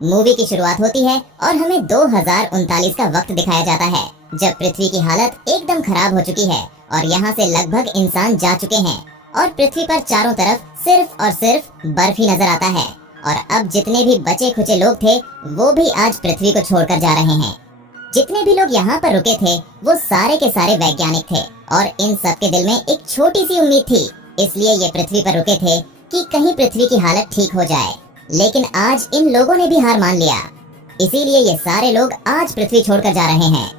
Movie की शुरुआत होती है और हमें 2039 का वक्त दिखाया जाता है, जब पृथ्वी की हालत एकदम खराब हो चुकी है और यहाँ से लगभग इंसान जा चुके हैं और पृथ्वी पर चारों तरफ सिर्फ और सिर्फ बर्फ ही नजर आता है। और अब जितने भी बचे खुचे लोग थे वो भी आज पृथ्वी को छोड़कर जा रहे हैं। जितने भी लोग यहाँ पर रुके थे वो सारे के सारे वैज्ञानिक थे और इन सब के दिल में एक छोटी सी उम्मीद थी, इसलिए ये पृथ्वी पर रुके थे कि कहीं पृथ्वी की हालत ठीक हो जाए। लेकिन आज इन लोगों ने भी हार मान लिया, इसीलिए ये सारे लोग आज पृथ्वी छोड़कर जा रहे हैं।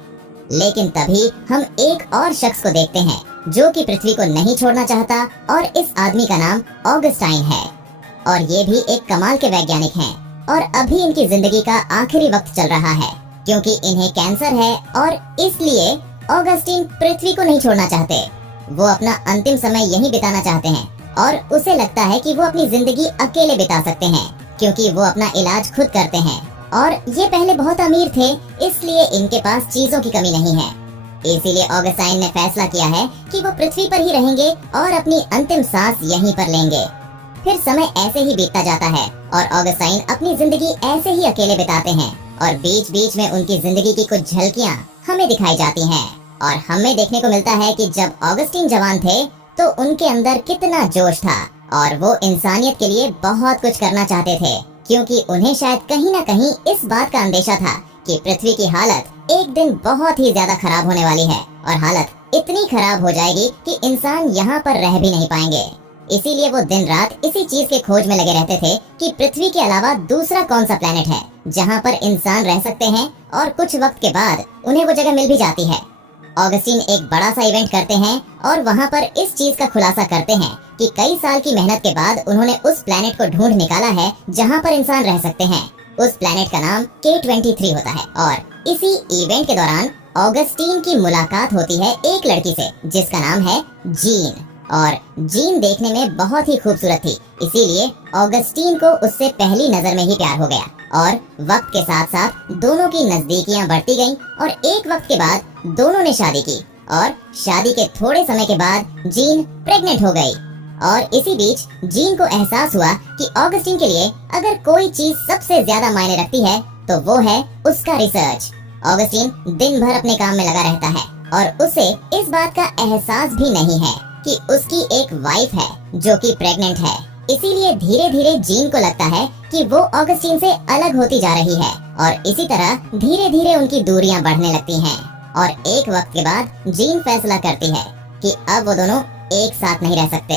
लेकिन तभी हम एक और शख्स को देखते हैं जो कि पृथ्वी को नहीं छोड़ना चाहता और इस आदमी का नाम ऑगस्टाइन है और ये भी एक कमाल के वैज्ञानिक हैं और अभी इनकी जिंदगी का आखिरी वक्त चल रहा है क्योंकि इन्हें कैंसर है और इसलिए ऑगस्टीन पृथ्वी को नहीं छोड़ना चाहते। वो अपना अंतिम समय यहीं बिताना चाहते हैं और उसे लगता है कि वो अपनी जिंदगी अकेले बिता सकते हैं क्योंकि वो अपना इलाज खुद करते हैं और ये पहले बहुत अमीर थे, इसलिए इनके पास चीजों की कमी नहीं है। इसीलिए ऑगस्टाइन ने फैसला किया है कि वो पृथ्वी पर ही रहेंगे और अपनी अंतिम सांस यहीं पर लेंगे। फिर समय ऐसे ही बीतता जाता है और ऑगस्टाइन अपनी जिंदगी ऐसे ही अकेले बिताते हैं और बीच बीच में उनकी जिंदगी की कुछ झलकियां हमें दिखाई जाती हैं और हमें देखने को मिलता है कि जब ऑगस्टीन जवान थे तो उनके अंदर कितना जोश था और वो इंसानियत के लिए बहुत कुछ करना चाहते थे क्योंकि उन्हें शायद कहीं न कहीं इस बात का अंदेशा था कि पृथ्वी की हालत एक दिन बहुत ही ज्यादा खराब होने वाली है और हालत इतनी खराब हो जाएगी कि इंसान यहाँ पर रह भी नहीं पाएंगे। इसीलिए वो दिन रात इसी चीज के खोज में लगे रहते थे कि पृथ्वी के अलावा दूसरा कौन सा प्लेनेट है जहाँ पर इंसान रह सकते हैं और कुछ वक्त के बाद उन्हें वो जगह मिल भी जाती है। ऑगस्टीन एक बड़ा सा इवेंट करते हैं और वहाँ पर इस चीज का खुलासा करते हैं कि कई साल की मेहनत के बाद उन्होंने उस प्लेनेट को ढूंढ निकाला है जहाँ पर इंसान रह सकते हैं। उस प्लेनेट का नाम K23 होता है और इसी इवेंट के दौरान ऑगस्टीन की मुलाकात होती है एक लड़की से जिसका नाम है जीन और जीन देखने में बहुत ही खूबसूरत थी, इसीलिए ऑगस्टीन को उससे पहली नजर में ही प्यार हो गया और वक्त के साथ साथ दोनों की नजदीकियां बढ़ती गईं और एक वक्त के बाद दोनों ने शादी की और शादी के थोड़े समय के बाद जीन प्रेग्नेंट हो गई। और इसी बीच जीन को एहसास हुआ कि ऑगस्टीन के लिए अगर कोई चीज सबसे ज्यादा मायने रखती है तो वो है उसका रिसर्च। ऑगस्टीन दिन भर अपने काम में लगा रहता है और उसे इस बात का एहसास भी नहीं है कि उसकी एक वाइफ है जो कि प्रेग्नेंट है। इसीलिए धीरे धीरे जीन को लगता है कि वो ऑगस्टीन से अलग होती जा रही है और इसी तरह धीरे धीरे उनकी दूरियां बढ़ने लगती हैं। और एक वक्त के बाद जीन फैसला करती है कि अब वो दोनों एक साथ नहीं रह सकते,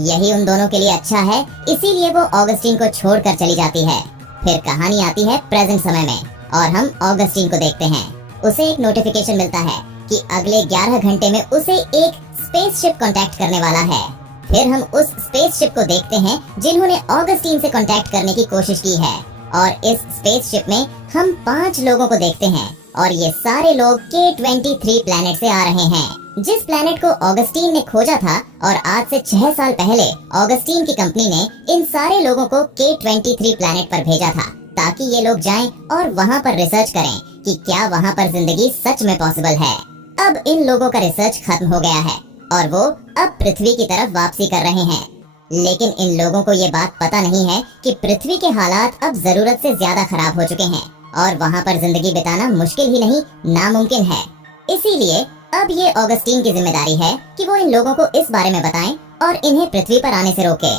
यही उन दोनों के लिए अच्छा है, इसीलिए वो ऑगस्टीन को छोड़कर चली जाती है। फिर कहानी आती है प्रेजेंट समय में और हम ऑगस्टीन को देखते हैं। उसे एक नोटिफिकेशन मिलता है कि अगले 11 घंटे में उसे एक स्पेसशिप कांटेक्ट करने वाला है। फिर हम उस स्पेसशिप को देखते हैं जिन्होंने ऑगस्टीन से कांटेक्ट करने की कोशिश की है और इस स्पेसशिप में हम 5 लोगों को देखते हैं और ये सारे लोग K23 प्लेनेट से आ रहे हैं, जिस प्लेनेट को ऑगस्टीन ने खोजा था। और आज से 6 साल पहले ऑगस्टीन की कंपनी ने इन सारे लोगों को K23 प्लेनेट पर भेजा था ताकि ये लोग जाएं और वहाँ पर रिसर्च करें कि क्या वहाँ पर जिंदगी सच में पॉसिबल है। अब इन लोगों का रिसर्च खत्म हो गया है और वो अब पृथ्वी की तरफ वापसी कर रहे हैं, लेकिन इन लोगों को ये बात पता नहीं है कि पृथ्वी के हालात अब जरूरत से ज्यादा खराब हो चुके हैं और वहाँ पर जिंदगी बिताना मुश्किल ही नहीं नामुमकिन है। इसीलिए अब ये ऑगस्टीन की जिम्मेदारी है कि वो इन लोगों को इस बारे में बताएं और इन्हें पृथ्वी पर आने से रोके।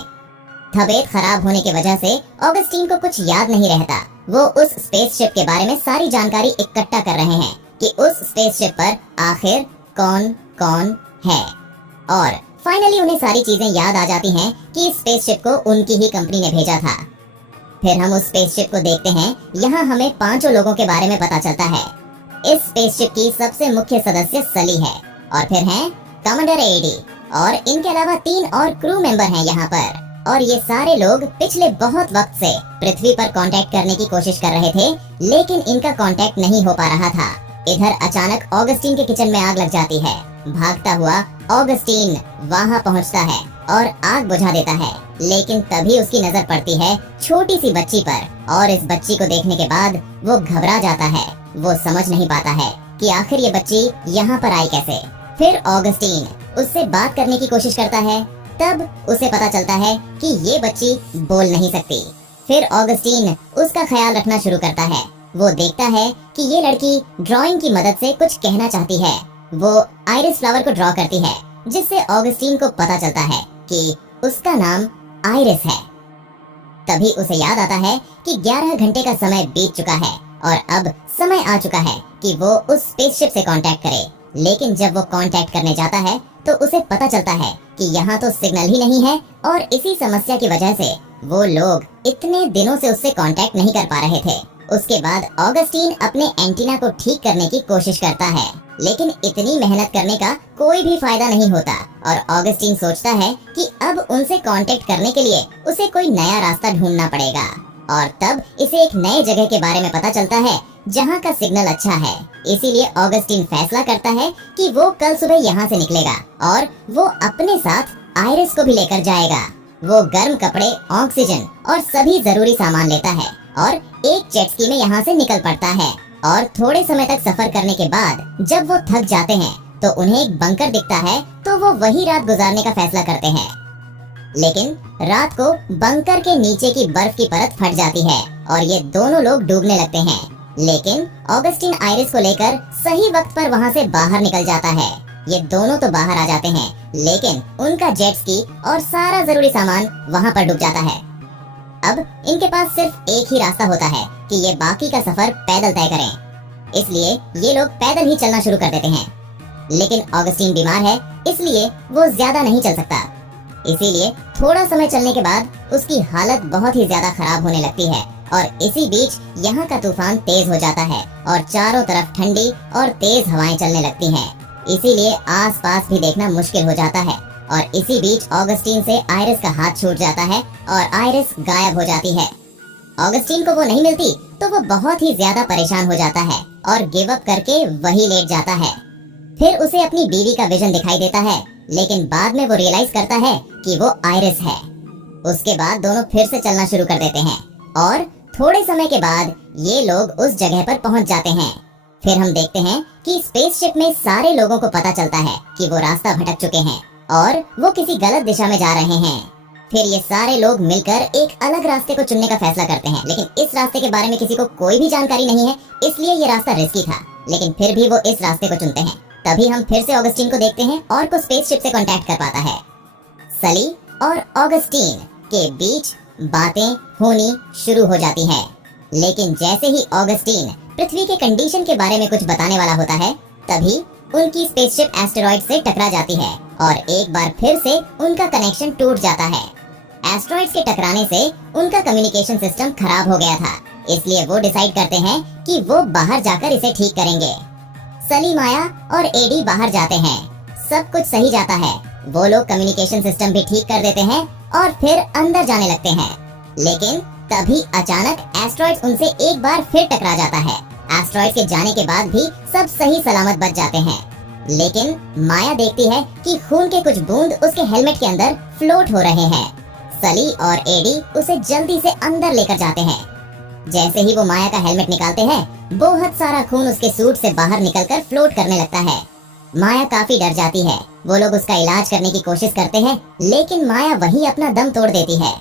तबीयत खराब होने की वजह से ऑगस्टीन को कुछ याद नहीं रहता। वो उस स्पेसशिप के बारे में सारी जानकारी इकट्ठा कर रहे हैं कि उस स्पेसशिप पर आखिर कौन कौन है और फाइनली उन्हें सारी चीजें याद आ जाती हैं कि इस स्पेसशिप को उनकी ही कंपनी ने भेजा था। फिर हम उस स्पेसशिप को देखते हैं। यहाँ हमें 5 लोगों के बारे में पता चलता है। इस स्पेसशिप की सबसे मुख्य सदस्य सली है और फिर हैं कमांडर एडी और इनके अलावा 3 और क्रू मेंबर हैं यहाँ पर। और ये सारे लोग पिछले बहुत वक्त से पृथ्वी पर कांटेक्ट करने की कोशिश कर रहे थे, लेकिन इनका कांटेक्ट नहीं हो पा रहा था। इधर अचानक ऑगस्टीन के किचन में आग लग जाती है। भागता हुआ ऑगस्टीन वहाँ पहुँचता है और आग बुझा देता है, लेकिन तभी उसकी नजर पड़ती है छोटी सी बच्ची पर और इस बच्ची को देखने के बाद वो घबरा जाता है। वो समझ नहीं पाता है कि आखिर ये बच्ची यहाँ पर आई कैसे। फिर ऑगस्टीन उससे बात करने की कोशिश करता है, तब उसे पता चलता है कि ये बच्ची बोल नहीं सकती। फिर ऑगस्टीन उसका ख्याल रखना शुरू करता है। वो देखता है कि ये लड़की ड्राइंग की मदद से कुछ कहना चाहती है। वो आइरिस फ्लावर को ड्रॉ करती है, जिससे ऑगस्टीन को पता चलता है कि उसका नाम आइरिस है। तभी उसे याद आता है कि 11 घंटे का समय बीत चुका है और अब समय आ चुका है कि वो उस स्पेसशिप से कांटेक्ट करे। लेकिन जब वो कांटेक्ट करने जाता है तो उसे पता चलता है कि यहाँ तो सिग्नल ही नहीं है और इसी समस्या की वजह से वो लोग इतने दिनों से उससे कांटेक्ट नहीं कर पा रहे थे। उसके बाद ऑगस्टीन अपने एंटीना को ठीक करने की कोशिश करता है, लेकिन इतनी मेहनत करने का कोई भी फायदा नहीं होता और ऑगस्टीन सोचता है कि अब उनसे कांटेक्ट करने के लिए उसे कोई नया रास्ता ढूंढना पड़ेगा। और तब इसे एक नए जगह के बारे में पता चलता है जहाँ का सिग्नल अच्छा है। इसीलिए ऑगस्टीन फैसला करता है कि वो कल सुबह यहाँ से निकलेगा और वो अपने साथ आइरिस को भी लेकर जाएगा। वो गर्म कपड़े, ऑक्सीजन और सभी जरूरी सामान लेता है और एक जेट स्की में यहाँ से निकल पड़ता है। और थोड़े समय तक सफर करने के बाद जब वो थक जाते हैं तो उन्हें एक बंकर दिखता है, तो वो वही रात गुजारने का फैसला करते हैं। लेकिन रात को बंकर के नीचे की बर्फ की परत फट जाती है और ये दोनों लोग डूबने लगते हैं। लेकिन ऑगस्टीन आइरिस को लेकर सही वक्त पर वहाँ से बाहर निकल जाता है। ये दोनों तो बाहर आ जाते हैं, लेकिन उनका जेट स्की और सारा जरूरी सामान वहाँ पर डूब जाता है। अब इनके पास सिर्फ एक ही रास्ता होता है कि ये बाकी का सफर पैदल तय करें। इसलिए ये लोग पैदल ही चलना शुरू कर देते हैं। लेकिन ऑगस्टीन बीमार है, इसलिए वो ज्यादा नहीं चल सकता। इसीलिए थोड़ा समय चलने के बाद उसकी हालत बहुत ही ज्यादा खराब होने लगती है और इसी बीच यहाँ का तूफान तेज हो जाता है और चारों तरफ ठंडी और तेज हवाएं चलने लगती हैं। इसीलिए आसपास भी देखना मुश्किल हो जाता है और इसी बीच ऑगस्टीन से आइरिस का हाथ छूट जाता है और आइरिस गायब हो जाती है। ऑगस्टीन को वो नहीं मिलती तो वो बहुत ही ज्यादा परेशान हो जाता है और गिव अप करके वही लेट जाता है। फिर उसे अपनी बीवी का विजन दिखाई देता है, लेकिन बाद में वो रियलाइज करता है कि वो आइरिस है। उसके बाद दोनों फिर से चलना शुरू कर देते हैं और थोड़े समय के बाद ये लोग उस जगह पर पहुंच जाते हैं। फिर हम देखते हैं कि स्पेसशिप में सारे लोगों को पता चलता है कि वो रास्ता भटक चुके हैं और वो किसी गलत दिशा में जा रहे हैं। फिर ये सारे लोग मिलकर एक अलग रास्ते को चुनने का फैसला करते हैं, लेकिन इस रास्ते के बारे में किसी को कोई भी जानकारी नहीं है, इसलिए ये रास्ता रिस्की था। लेकिन फिर भी वो इस रास्ते को चुनते हैं। तभी हम फिर से ऑगस्टीन को देखते हैं और को स्पेसशिप से कांटेक्ट कर पाता है। सली और ऑगस्टीन के बीच बातें होनी शुरू हो जाती हैं। लेकिन जैसे ही ऑगस्टीन पृथ्वी के कंडीशन के बारे में कुछ बताने वाला होता है, तभी उनकी स्पेसशिप एस्टेरॉइड से टकरा जाती है और एक बार फिर से उनका कनेक्शन टूट जाता है। एस्टेरॉइड्स के टकराने से उनका कम्युनिकेशन सिस्टम खराब हो गया था, इसलिए वो डिसाइड करते हैं कि वो बाहर जाकर इसे ठीक करेंगे। सली, माया और एडी बाहर जाते हैं। सब कुछ सही जाता है। वो लोग कम्युनिकेशन सिस्टम भी ठीक कर देते हैं और फिर अंदर जाने लगते हैं। लेकिन तभी अचानक एस्टेरॉइड उनसे एक बार फिर टकरा जाता है। एस्टेरॉइड के जाने के बाद भी सब सही सलामत बच जाते हैं। लेकिन माया देखती है कि खून के कुछ बूंद उसके हेलमेट के अंदर फ्लोट हो रहे हैं। सली और एडी उसे जल्दी से अंदर लेकर जाते हैं। जैसे ही वो माया का हेलमेट निकालते हैं, बहुत सारा खून उसके सूट से बाहर निकलकर फ्लोट करने लगता है। माया काफी डर जाती है। वो लोग उसका इलाज करने की कोशिश करते हैं, लेकिन माया वही अपना दम तोड़ देती है,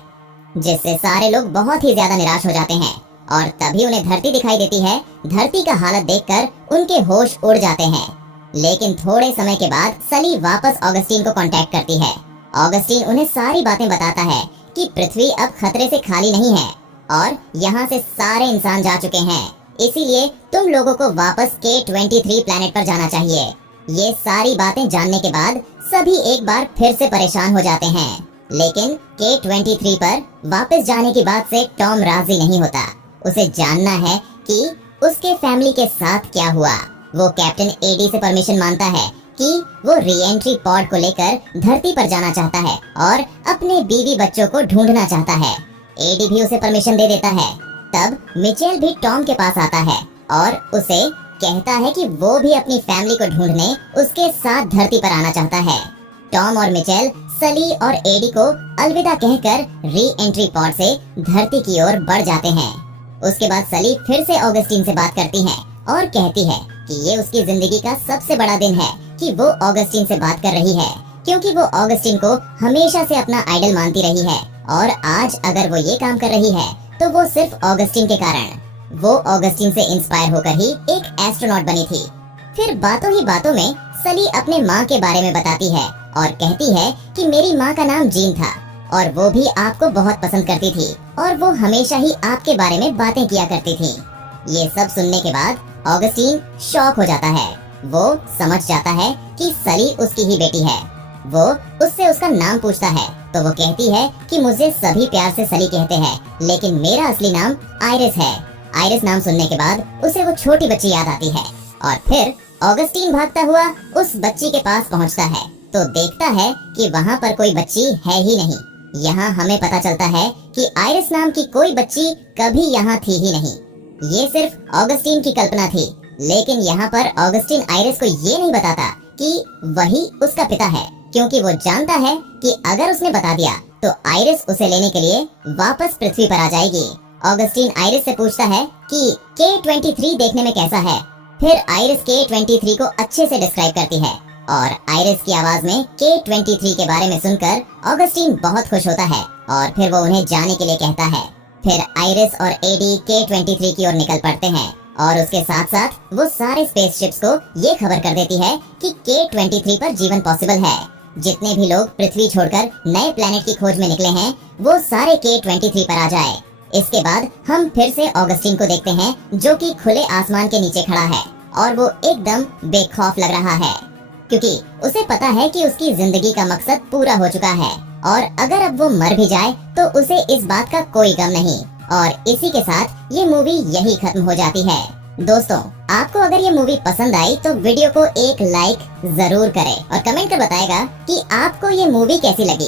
जिससे सारे लोग बहुत ही ज्यादा निराश हो जाते हैं। और तभी उन्हें धरती दिखाई देती है। धरती का हालत देखकर उनके होश उड़ जाते हैं। लेकिन थोड़े समय के बाद सली वापस ऑगस्टीन को कांटेक्ट करती है। ऑगस्टीन उन्हें सारी बातें बताता है कि पृथ्वी अब खतरे से खाली नहीं है और यहाँ से सारे इंसान जा चुके हैं। इसीलिए तुम लोगों को वापस K-23 प्लेनेट पर जाना चाहिए। ये सारी बातें जानने के बाद सभी एक बार फिर से परेशान हो जाते हैं। लेकिन K-23 पर वापस जाने की बात से टॉम राजी नहीं होता। उसे जानना है कि उसके फैमिली के साथ क्या हुआ। वो कैप्टन एडी से परमिशन मांगता है कि वो री एंट्री पॉड को लेकर धरती पर जाना चाहता है और अपने बीवी बच्चों को ढूंढना चाहता है। एडी भी उसे परमिशन दे देता है। तब मिचेल भी टॉम के पास आता है और उसे कहता है कि वो भी अपनी फैमिली को ढूंढने उसके साथ धरती पर आना चाहता है। टॉम और मिचेल सली और एडी को अलविदा कहकर री एंट्री पॉड से धरती की ओर बढ़ जाते हैं। उसके बाद सली फिर से ऑगस्टीन से बात करती है और कहती है कि ये उसकी जिंदगी का सबसे बड़ा दिन है कि वो ऑगस्टीन से बात कर रही है, क्योंकि वो ऑगस्टीन को हमेशा से अपना आइडल मानती रही है और आज अगर वो ये काम कर रही है तो वो सिर्फ ऑगस्टीन के कारण। वो ऑगस्टीन से इंस्पायर होकर ही एक एस्ट्रोनॉट बनी थी। फिर बातों ही बातों में सली अपने माँ के बारे में बताती है और कहती है कि मेरी माँ का नाम जीन था और वो भी आपको बहुत पसंद करती थी और वो हमेशा ही आपके बारे में बातें किया करती थी। ये सब सुनने के बाद ऑगस्टीन शॉक हो जाता है। वो समझ जाता है कि सली उसकी ही बेटी है। वो उससे उसका नाम पूछता है तो वो कहती है कि मुझे सभी प्यार से सली कहते हैं, लेकिन मेरा असली नाम आइरिस है। आइरिस नाम सुनने के बाद उसे वो छोटी बच्ची याद आती है और फिर ऑगस्टीन भागता हुआ उस बच्ची के पास पहुंचता है तो देखता है कि वहाँ पर कोई बच्ची है ही नहीं। यहाँ हमें पता चलता है कि आइरिस नाम की कोई बच्ची कभी यहाँ थी ही नहीं। ये सिर्फ ऑगस्टीन की कल्पना थी, लेकिन यहाँ पर ऑगस्टीन आइरिस को ये नहीं बताता कि वही उसका पिता है, क्योंकि वो जानता है कि अगर उसने बता दिया तो आइरिस उसे लेने के लिए वापस पृथ्वी पर आ जाएगी। ऑगस्टीन आइरिस से पूछता है कि K-23 देखने में कैसा है। फिर आइरिस K-23 को अच्छे से डिस्क्राइब करती है और आइरिस की आवाज में K-23 के बारे में सुनकर ऑगस्टीन बहुत खुश होता है और फिर वो उन्हें जाने के लिए कहता है। फिर आइरिस और एडी K-23 की ओर निकल पड़ते हैं और उसके साथ साथ वो सारे स्पेसशिप्स को ये खबर कर देती है कि K-23 पर जीवन पॉसिबल है। जितने भी लोग पृथ्वी छोड़कर नए प्लेनेट की खोज में निकले हैं वो सारे K-23 पर आ जाए। इसके बाद हम फिर से ऑगस्टीन को देखते हैं जो कि खुले आसमान के नीचे खड़ा है और वो एकदम बेखौफ लग रहा है, क्योंकि उसे पता है कि उसकी जिंदगी का मकसद पूरा हो चुका है और अगर अब वो मर भी जाए तो उसे इस बात का कोई गम नहीं। और इसी के साथ ये मूवी यही खत्म हो जाती है। दोस्तों, आपको अगर ये मूवी पसंद आई तो वीडियो को एक लाइक जरूर करें और कमेंट कर बताएगा कि आपको ये मूवी कैसी लगी।